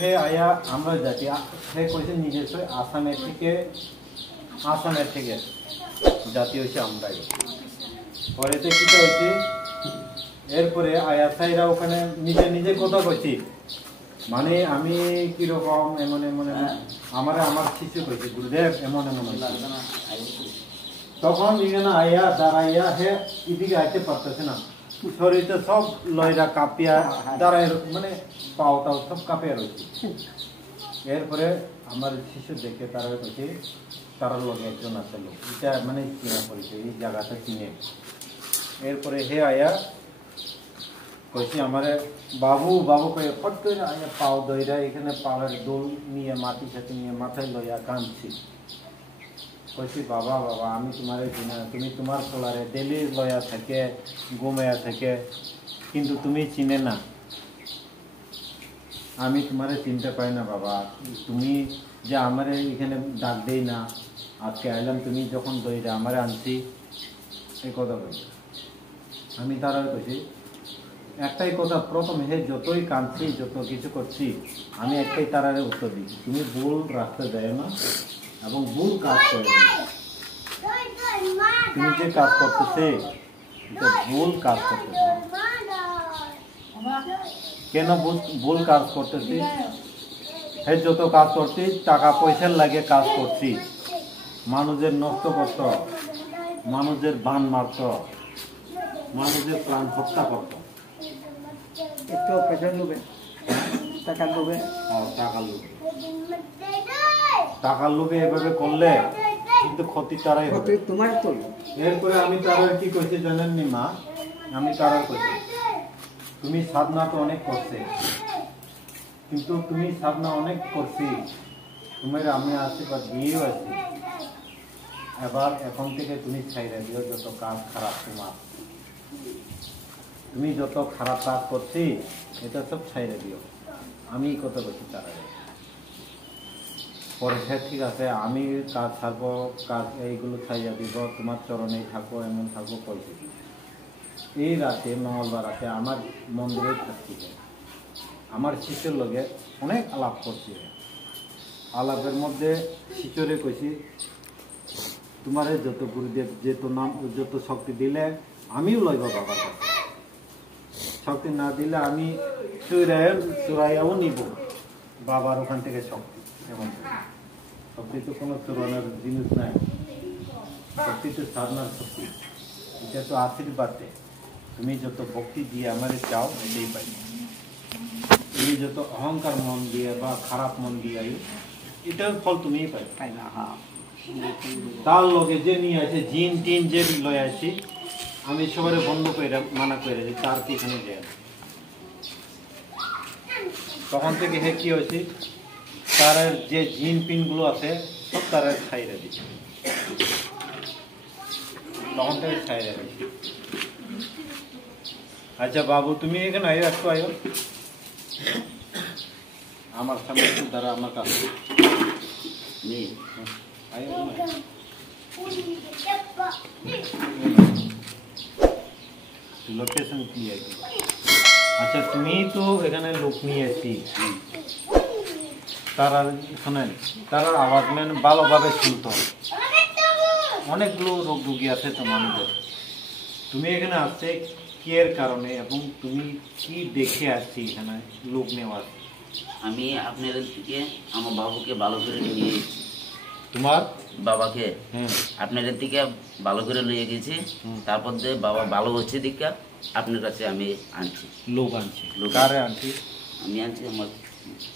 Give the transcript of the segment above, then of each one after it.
হে আয়া আমরা জাতি সে কইছে নিজস্ব আসামের থেকে জাতি হচ্ছে আমরাই। পরেতে কিটা হচ্ছে এরপরে আয়া সাইরা ওখানে নিজে নিজে কথা কইছি, মানে আমি কিরকম এমন এমন আমার শিশু কইছে গুরুদেব এমন এমন। তখন এখানে আয়া দাঁড়াইয়া হে এদিকে আইতে পারতেছে না, শরীরটা সব লয়রা কাঁপিয়া দাঁড়ায়, মানে পাও টাও সব কাঁপিয়া রয়েছে। এরপরে আমার শিশু দেখে তারা কইছে তার লগে একজন আছে লোক, এটা মানে চিনা করেছে, এই জায়গাটা চিনে। এরপরে হে আয়া কইছে আমারে বাবু বাবু কয়ে ফট করে আয়া পাও দইরা এখানে পাওয়ার দোল নিয়ে মাটি সাথে নিয়ে মাথায় লইয়া কাঁদছি। কইছি বাবা বাবা আমি তোমারে চিনা, তুমি তোমার পোলারে ডেলি লয়া থাকে ঘুমাইয়া থাকে, কিন্তু তুমি চিনে না, আমি তোমারে চিনতে পাই না বাবা, তুমি যে আমারে এখানে ডাক দেই না, আজকে আইলাম তুমি যখন দইরা আমারে আনছি, এই কথা বলছি। আমি তারা কইছি একটাই কথা, প্রথম হে যতই কাঁদছি যত কিছু করছি আমি একটাই তারারে উত্তর দিই, তুমি ভুল রাস্তা যায় না এবং ভুল কাজ করে না, তুমি যে কাজ করতেছে এটা ভুল কাজ করতেছে। কেন ভুল কাজ করতেছি? হে যত কাজ করছি টাকা পয়সার লাগে কাজ করছি, মানুষের নষ্ট করত, মানুষের বান মারত, মানুষের প্রাণ হত্যা করত, একটু পয়সার লোভে, টাকার লোভে, টাকার লোভে এভাবে করলে কিন্তু ক্ষতি তারাই হবে, তোমার তো। এরপরে আমি তারার কি করছি জানেননি মা, আমি তারার করছি তুমি সাধনা তো অনেক করছে, কিন্তু তুমি সাধনা অনেক করছি, তোমার আমি আশীর্বাদ দিয়েও আছি, এবার এখন থেকে তুমি ছাইরা দিও যত কাজ খারাপ তোমার, তুমি যত খারাপ কাজ করছি এটা সব ছাইরা দিও, আমি কত করছি তারা। পরে ঠিক আছে আমি কাজ ছাড়বো, কাজ এইগুলো ছাইয়া দিব, তোমার চরণেই থাকবো, এমন থাকবো কইছি। এই রাতে মঙ্গলবার রাতে আমার মন্দিরে থাকছি, আমার শিশুর লগে অনেক আলাপ করছি, আলাপের মধ্যে শিশুরে কইছি তোমারে যত গুরুদেব যত নাম যত শক্তি দিলে আমিও লইব বাবার কাছে, শক্তি না দিলে আমি চুরাইয়াও নিব বাবার ওখান থেকে শক্তি। এমন শক্তি তো কোনো চুরানোর জিনিস নাই, শক্তি তো সাধনার শক্তি, এটা তো আশীর্বাদ দেয়, তুমি যত ভক্তি দিয়ে আমারে চাও এটাই পাই, তুমি যত অহংকার মন দিয়ে বা খারাপ মন দিয়ে এটার ফল তুমিই পাই না। তার লগে যে নিয়ে আছে জিন টিন যে লয়ে আছি আমি সবাই বন্ধ করে মানা করে দিই, তার পিছনে যায়। তখন থেকে হে কি হয়েছে তার যে জিন পিন গুলো আছে সব তারা খাইয়ে দিচ্ছে, তখন থেকে খাইয়ে দিচ্ছে। আচ্ছা বাবু তুমি এখানে আয়ো, একটু আয়ো আমার সামনে, একটু দ্বারা আমার কাছে লোকেশন কি আছে? আচ্ছা তুমি তো এখানে লোক নিয়ে এসছি, তারা শোনেন তারা আওয়াজ মেন ভালোভাবে শুনতো, অনেকগুলো রোগ রোগী আছে তো মানুষের, তুমি এখানে আসছে কি এর কারণে এবং তুমি কি দেখে আসছি এখানে লোক নেওয়ার? আমি আপনাদের থেকে আমার বাবুকে ভালো করে নিয়ে এসেছি, তোমার বাবাকে আপনাদের থেকে ভালো করে নিয়ে গেছি, তারপর যে বাবা ভালো হচ্ছে দিকা আপনার কাছে আমি আনছি, লোক আনছি। কারে আনছি? আমি আনছি আমার।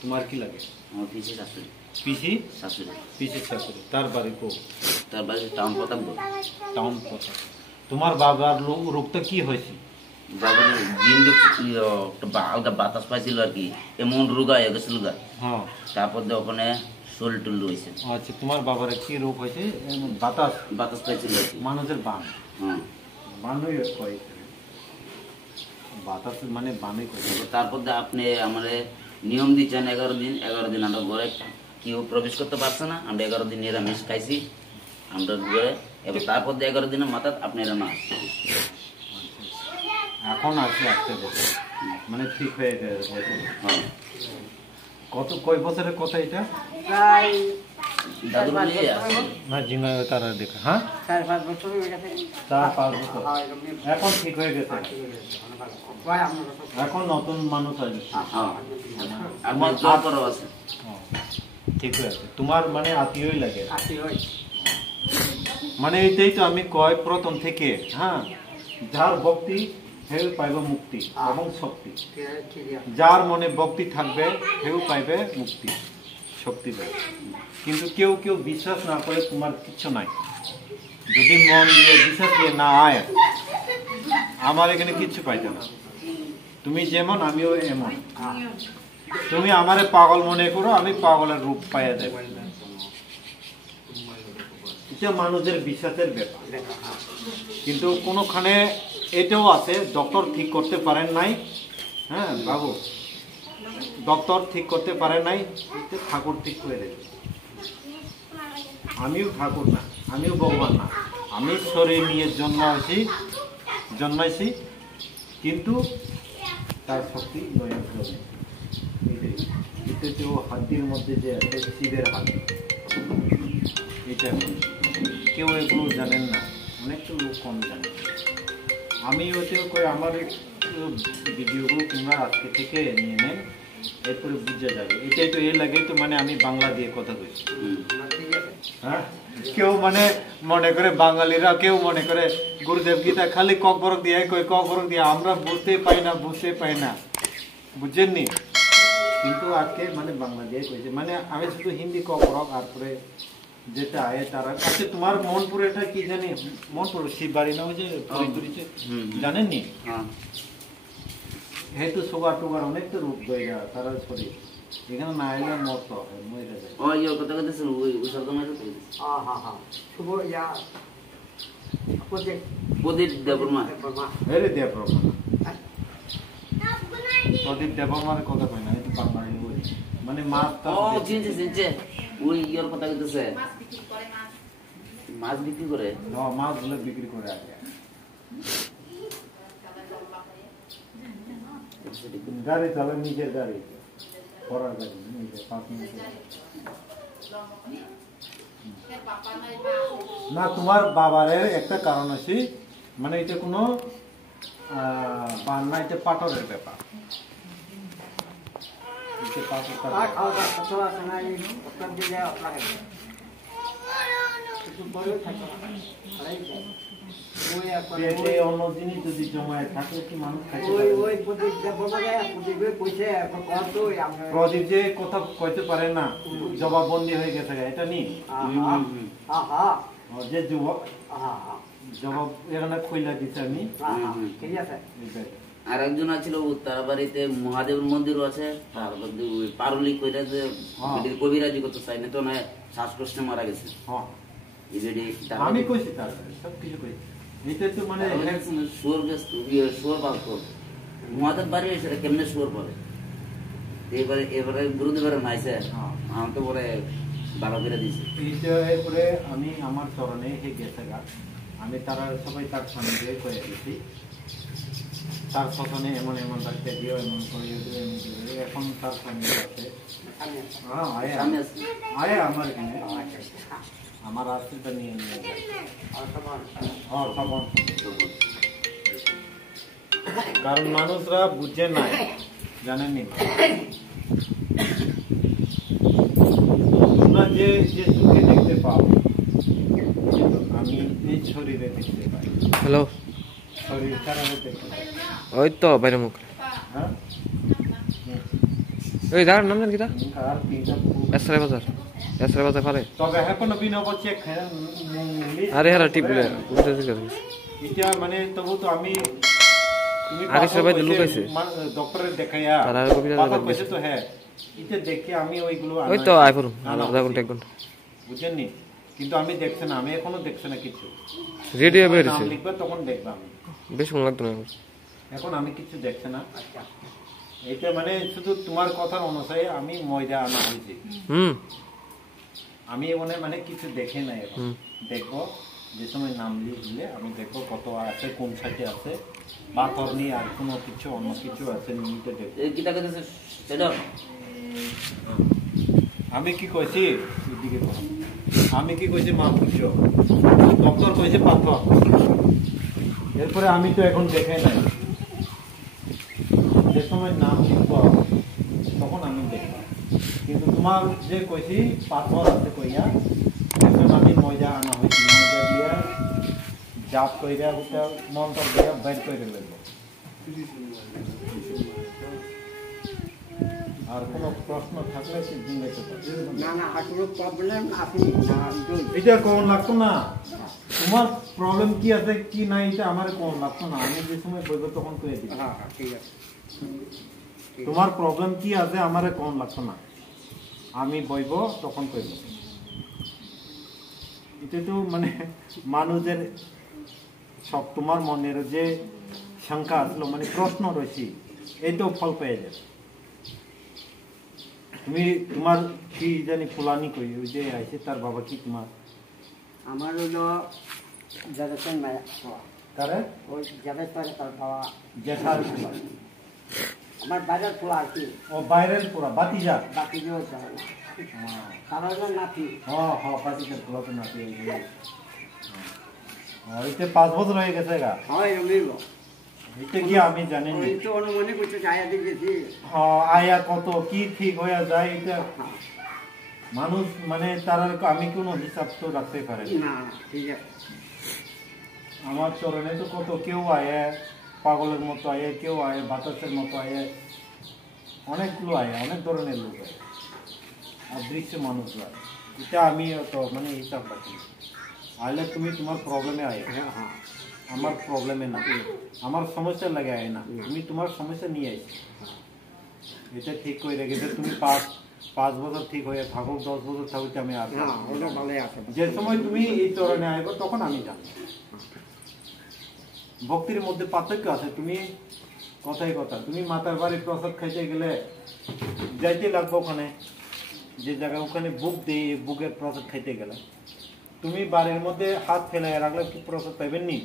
তোমার কি লাগে? আমার পিসি শাশুড়ি। পিসি শাশুড়ি? পিসি শাশুড়ি। তার বাড়ি কো? তার বাড়ি টাউন প্রতাপগড়। টাউন প্রতাপ। তোমার বাবার রোগটা কি হয়েছে? বাবার দিন হালকা বাতাস পাইছিল আর কি, এমন রোগা হয়ে গেছিল গা, তারপর দিয়ে ওখানে শরীর টুল্লু হয়েছে। আচ্ছা তোমার বাবার কি রোগ হয়েছে? বাতাস বাতাস পাইছিল আর কি, মানুষের বান। হ্যাঁ বানই কয়, বাতাস মানে বানই কয়। তারপর দিয়ে আপনি আমার নিয়ম দিচ্ছেন 11 দিন, 11 দিন আমরা ঘরে কেউ প্রবেশ করতে পারছে না, আমরা 11 দিন নিরামিষ খাইছি আমরা ঘরে, এবার তারপর দিয়ে 11 দিনের মাথা আপনারা না আসছে, এখন আসছে আসতে বছর মানে ঠিক হয়ে গেছে। কত কয় বছরের কথা এটা? প্রায় দাদু 4-5 বলি বছর হলো। না জিনা তারা দেখা, হ্যাঁ 4-5 বছর হয়ে গেছে। 4-5 বছর এখন ঠিক হয়ে গেছে। প্রায় আপনার কাছে এখন নতুন মানুষ আছে। হ্যাঁ আমার জোর করো আছে ঠিক হয়ে আছে, তোমার মানে আত্মীয়ই লাগে। আসি হয়। মানে এইটাই তো আমি কয় প্রথম থেকে, হ্যাঁ, যার ভক্তি হেউ পাইবে মুক্তি এবং শক্তি। ঠিক আছে। যার মনে ভক্তি থাকবে হেউ পাইবে মুক্তি, শক্তি পাইবে। কিন্তু কেউ কেউ বিশ্বাস না করে তোমার কিচ্ছু নাই। যদি মন দিয়ে বিশ্বাস দিয়ে না আয়, আমার এখানে কিচ্ছু পাইতে না। তুমি যেমন আমিও এমন। তুমি আমারে পাগল মনে করো, আমি পাগলের রূপ পাইয়া দেব। এটা মানুষের বিশ্বাসের ব্যাপার। কিন্তু কোনোখানে এটাও আছে, ডক্টর ঠিক করতে পারেন নাই। হ্যাঁ বাবু, ডক্টর ঠিক করতে পারে নাই, ঠাকুর ঠিক করে দেবে। আমিও ঠাকুর না, আমিও ভগবান না, আমি শরীর নিয়ে জন্মাইছি, কিন্তু তার শক্তি নয়। এটাই তো হাতির মধ্যে যে আছে শিবের হাত, এটা কেউ এগুলো জানেন না, অনেকটা লোক কম জানে। আমি হয়তো আমার ভিডিওগুলো তোমরা আজকে থেকে নিয়ে নেন, এরপরে বুঝে যাবে। এটাই তো এর লাগে তো মানে আমি বাংলা দিয়ে কথা বলছি। হ্যাঁ, কেউ মানে মনে করে বাঙালিরা কেউ মনে করে গুরুদেব গীতা খালি কক বরক দিয়ে কই কক বরক দিয়ে, আমরা বুঝতে পাই না, বুঝছেননি? কিন্তু আজকে মানে বাংলা দিয়ে কইছে, মানে আমি শুধু হিন্দি কক বরক আর পরে যেটা আয় তারা। আচ্ছা তোমার মনপুরে এটা কি জানি, মনপুর শিববাড়ি না ওই যে জানেননি? হেতু সুগার টুগার অনেক তো রূপ হয়ে যায় তারা শরীর, এখানে না এলে মত মরে যায়। ওই কথা কইতেছেন ওই সরকার মাঝে তো শুভ ইয়া প্রদীপ দেববর্মা। আরে দেববর্মা, প্রদীপ দেববর্মার কথা কই না, এই বাঙালি বই মানে মাছ। ও চিনছে ওই ইয়ার কথা কইতেছে, মাছ বিক্রি করে। মাছগুলো বিক্রি করে আগে গাড়ি চালায়, নিজের গাড়ি, পড়ার গাড়ি, নিজের 5 মিনিট না। তোমার বাবারের একটা কারণ আছে, মানে এটা কোনো বান্না, এটা পাটরের ব্যাপার। অন্য জিনিস যদি জমায় থাকে কি মানুষ প্রদীপ যে কথা কইতে পারে না, জবাববন্দি হয়ে গেছে এটা নি যে যুবক জবাব এখানে খুইলা দিচ্ছে আমি। আর একজন আছিল তার বাড়িতে মহাদেবের মন্দিরও আছে, তার মধ্যে ওই পারলি কইরা যে কবিরাজি করতে চাই না তো না, শ্বাসকষ্টে মারা গেছে। আমি কইছি তার সব কিছু কইছি। এটা তো মানে সুর ব্যস্ত সুর পালতো মহাদেব বাড়ি সেটা কেমনে সুর বলে। এবারে গুরুদেবের মাইছে আমি তো বলে বাবা করে দিয়েছি। এইটা এরপরে আমি আমার চরণে হে গেছে গা, আমি তারা সবাই তার সামনে দিয়ে কয়ে দিয়েছি, তার শোষণে এমন এমন রাখতে দিও, এমন করে এখন তার সামনে আছে। আয় আমার এখানে আমার আশ্রিতা নিয়ে নিয়ে কারণ মানুষরা বুঝে নাই, জানেননি? তোমরা যে চোখে দেখতে পাও, আমি এই শরীরে দেখতে পাই। হ্যালো, শরীর ছাড়া দেখতে পাই। ওই তো বাইরে মুখ। হ্যাঁ, ওই দাঁড়ার নাম জানি কিটা? আর তিনটা এসরে বাজার পারে। তবে এখন বিনব চেক আরে হারা টিপ বলে উঠে দিকে। এটা মানে তবু তো আমি তুমি আগে সবাই লুকাইছে ডক্টরে দেখাইয়া তারা কবিরা কইছে তো। হ্যাঁ, এটা দেখে আমি ওইগুলো ওই তো আইফোন আধা ঘন্টা 1 ঘন্টা বুঝেননি? কিন্তু আমি দেখছি না, আমি এখনো দেখছি না কিছু। রেডিও বেরিয়েছে, নাম লিখবে তখন দেখবা। আমি বেশ মন লাগতো না এখন, আমি কিছু দেখছি না। এটা মানে শুধু তোমার কথার অনুসারে আমি ময়দা আনা হয়েছে। আমি মানে কিছু দেখে নাই, এখন দেখবো যে সময় নাম লিখলে আমি দেখবো কত আছে, কোন সাইডে আছে, পাথর নিয়ে আর কোনো কিছু অন্য কিছু আছে নিতে দেখবো। আমি কি কইছি এদিকে বল। আমি কি কইছি মা বুঝছো ডক্টর কইছে পাথর এরপরে আমি তো এখন দেখাই নাই যে সময় নাম লিখব তখন আমি দেখব কিন্তু তোমার যে কইছি পাথর আছে কইয়া এখন আমি ময়দা আনা হয়েছে ময়দা দিয়া জাপ কইরা ওটা মন্ত্র দিয়া বের করে লইব আর কোনো প্রশ্ন থাকলে সে জিজ্ঞাসা করবে না না আর কোনো প্রবলেম আপনি এটা কোন লাগতো না তোমার প্রবলেম কি আছে কি নাই এটা আমার কোন লাগতো না আমি যে সময় বলবো তখন কয়ে দিই হ্যাঁ হ্যাঁ ঠিক আছে তোমার প্রবলেম কি আছে আমার কোন লাগতো না আমি বইব তখন কইব এটা তো মানে মানুষের সব তোমার মনের যে শঙ্কা আসলো মানে প্রশ্ন রয়েছে এইটাও ফল পেয়ে যাবে তুমি তোমার কি জানি ফুলানি কই ওই যে আইছে তার বাবা কি তোমার আমার হলো যাদের মায়া তারে ওই যাদের পারে তার বাবা জেঠার ফুলা আমার বাজার খোলা আর কি ও বাইরের পুরা বাতিজা বাকি যে যায় না তারা হলো নাতি হ্যাঁ হ্যাঁ বাতিজা ফুলা তো নাতি ওইতে 5 বছর হয়ে গেছে গা হয় মিলব এটা কি আমি জানি না ওই তো অনুমানিক করতে চাইয়া দিয়ে গেছি হ্যাঁ আয়া কত কি ঠিক হয়ে যায় এটা মানুষ মানে তার আমি কোনো হিসাব তো রাখতে পারে না ঠিক আছে আমার চরণে তো কত কেউ আয়ে পাগলের মতো আয়ে কেউ আয়ে বাতাসের মতো আয়ে অনেকগুলো আয়ে অনেক ধরনের লোক আয়ে আর দৃশ্য মানুষরা এটা আমি তো মানে হিসাব রাখি আইলে তুমি তোমার প্রবলেমে আয়ে হ্যাঁ হ্যাঁ আমার প্রবলেমে না আমার সমস্যা লাগে আয় না তুমি তোমার সমস্যা নিয়ে আইছো এটা ঠিক করে রেখেছে তুমি 5 বছর ঠিক হয়ে থাকো 10 বছর থাকতে আমি আর হ্যাঁ ওটা ভালোই আছে যে সময় তুমি এই চরণে আইব তখন আমি জানি ভক্তির মধ্যে পার্থক্য আছে তুমি কথাই কথা তুমি মাতার বাড়ি প্রসাদ খাইতে গেলে যাইতে লাগবে ওখানে যে জায়গায় ওখানে বুক দিয়ে বুকের প্রসাদ খাইতে গেলে তুমি বাড়ির মধ্যে হাত ফেলাই রাখলে কি প্রসাদ পাইবেন নি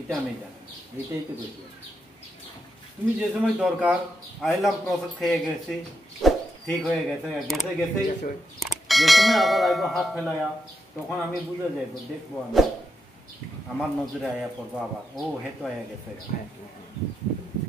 এটা আমি জানি এটাই তো কইছি তুমি যে সময় দরকার আইলাম প্রসাদ খেয়ে গেছি ঠিক হয়ে গেছে গেছে গেছে যে সময় আবার আইব হাত ফেলাইয়া তখন আমি বুঝে যাইব দেখবো আমি আমার নজরে আয়া পড়বো আবার ও হেতো আয়া গেছে